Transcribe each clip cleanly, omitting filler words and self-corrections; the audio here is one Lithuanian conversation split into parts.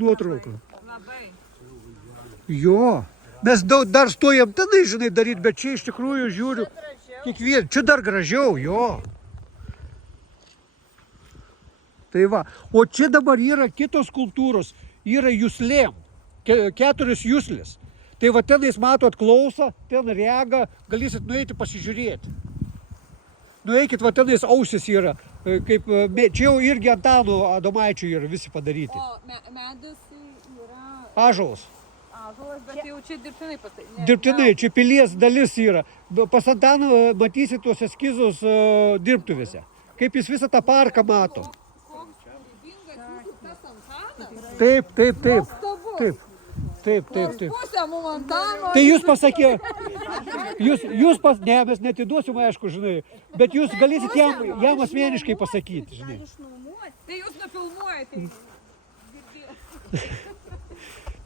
Nuotrauką. Jo. Mes dar stojam tenai, žinai, daryti, bet čia iš tikrųjų žiūriu. Kiekvien, čia dar gražiau, jo. Tai va, o čia dabar yra kitos skulptūros, yra juslėm, 4 juslės. Tai va tenais matot klausą, ten regą, galėsit nueiti pasižiūrėti. Nueikit, va tenais ausis yra, kaip, čia jau irgi Antano Adomaičio yra visi padaryti. O medis yra... Ąžuolas. Ąžuolas, bet jau čia dirbtinai pastatyti. Dirbtinai, čia pilies dalis yra. Pas Antaną matysit tuos eskizus dirbtuvėse. Kaip jis visą tą parką mato. Koks kūrybingas jūsų tas Antanas. Taip. Nuostabus. Taip. Pusę mum Antano. Tai jūs pasakė, jūs ne, mes netiduosim, aišku, žinai, bet jūs galėsit jam asmeniškai pasakyti, žinai. Tai jūs nufilmuojate.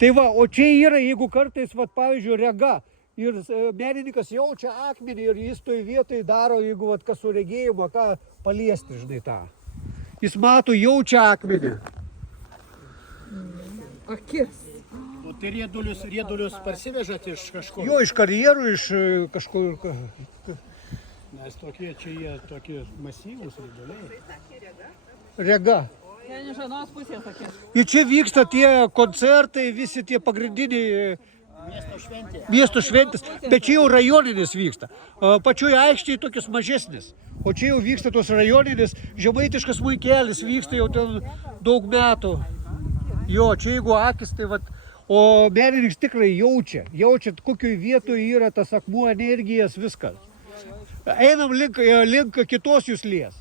Tai va, o čia yra, jeigu kartais, va, pavyzdžiui, rega ir menininkas jaučia akmenį ir jis toj vietoj daro, jeigu va, kas su regėjimu, ką paliesti, žinai, tą. Jis mato, jaučia akmenį. Akis. O tai riedulius parsivežat iš kažkur? Jo, iš karjerų, iš kažkur. Nes tokie čia jie tokie masyvūs rieduliai. Rega. Ten iš anos pusės akis. Ir čia vyksta tie koncertai, visi tie pagrindiniai miesto šventės, bet čia jau rajoninis vyksta. Pačioje aikštėje tokius mažesnis, o čia jau vyksta tos rajoninis, žemaitiškas smuikelis vyksta jau ten daug metų. Jo, čia jeigu akis, tai vat, o menininkas tikrai jaučia, kokioj vietoje yra tas akmuo, energijas, viskas. Einam link kitos juslės.